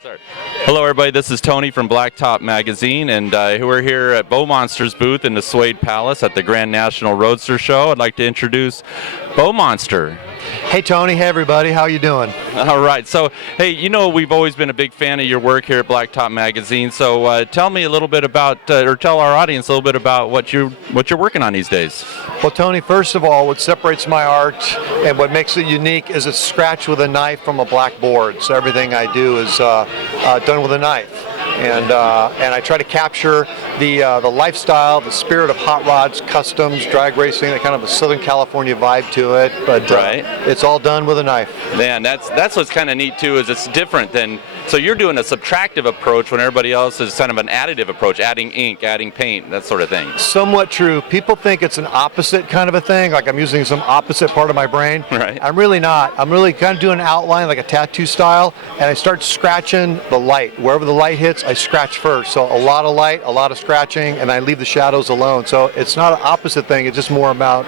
Hello everybody, this is Tony from Blacktop Magazine, and we're here at BOMONSTER's booth in the Suede Palace at the Grand National Roadster Show. I'd like to introduce BOMONSTER. Hey Tony, hey everybody, how you doing? All right, so hey, you know we've always been a big fan of your work here at Blacktop Magazine, so tell me a little bit about, or tell our audience a little bit about what you're working on these days. Well Tony, first of all, what separates my art and what makes it unique is it's scratched with a knife from a black board, so everything I do is done with a knife. And I try to capture the lifestyle, the spirit of hot rods, customs, drag racing, that kind of a Southern California vibe to it. But right. It's all done with a knife. Man, that's what's kind of neat too. Is it's different than, so you're doing a subtractive approach when everybody else is kind of an additive approach, adding ink, adding paint, that sort of thing. Somewhat true. People think it's an opposite kind of a thing, like I'm using some opposite part of my brain. Right. I'm really not. I'm really kind of doing an outline like a tattoo style, and I start scratching the light. Wherever the light hits, I scratch first. So a lot of light, a lot of scratching, and I leave the shadows alone. So it's not an opposite thing. It's just more about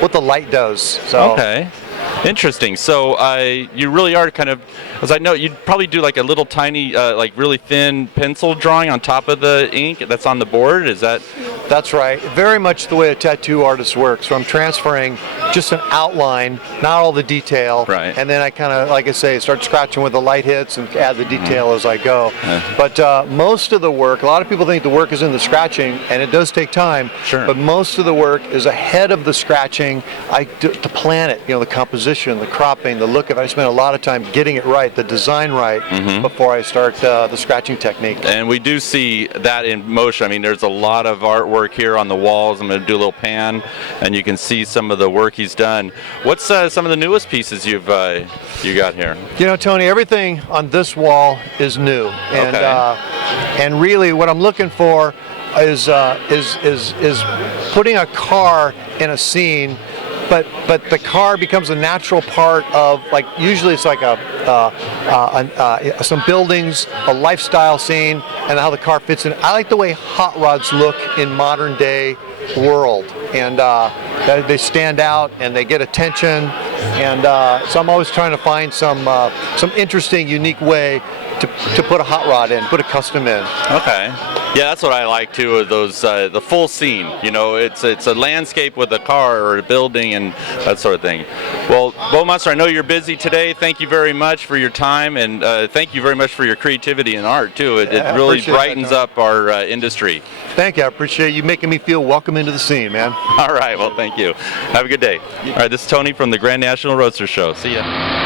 what the light does. So. Okay. Interesting. So you really are kind of, as I know, you'd probably do like a little tiny, like really thin pencil drawing on top of the ink that's on the board. Is that? That's right. Very much the way a tattoo artist works. So I'm transferring just an outline, not all the detail. Right. And then I kind of, like I say, start scratching with the light hits and add the detail as I go. But most of the work, a lot of people think the work is in the scratching, and it does take time. Sure. But most of the work is ahead of the scratching. To plan it, the composition, the cropping, the look of it. I spend a lot of time getting it right, the design right, before I start the scratching technique. And we do see that in motion. I mean, there's a lot of artwork here on the walls. I'm going to do a little pan, and you can see some of the work he's done. What's some of the newest pieces you got here? Tony, everything on this wall is new, and and really what I'm looking for is putting a car in a scene. But the car becomes a natural part of, like, usually it's like some buildings, a lifestyle scene, and how the car fits in. I like the way hot rods look in modern day world, and they stand out and they get attention, and so I'm always trying to find some interesting, unique way to put a hot rod in, put a custom in. Okay. Yeah, that's what I like too, of those, the full scene. It's a landscape with a car or a building and that sort of thing. Well, BOMONSTER, I know you're busy today. Thank you very much for your time, and thank you very much for your creativity and art too. It really brightens up our industry. Thank you. I appreciate you making me feel welcome into the scene, man. All right. Well, thank you. Have a good day. All right. This is Tony from the Grand National Roadster Show. See ya.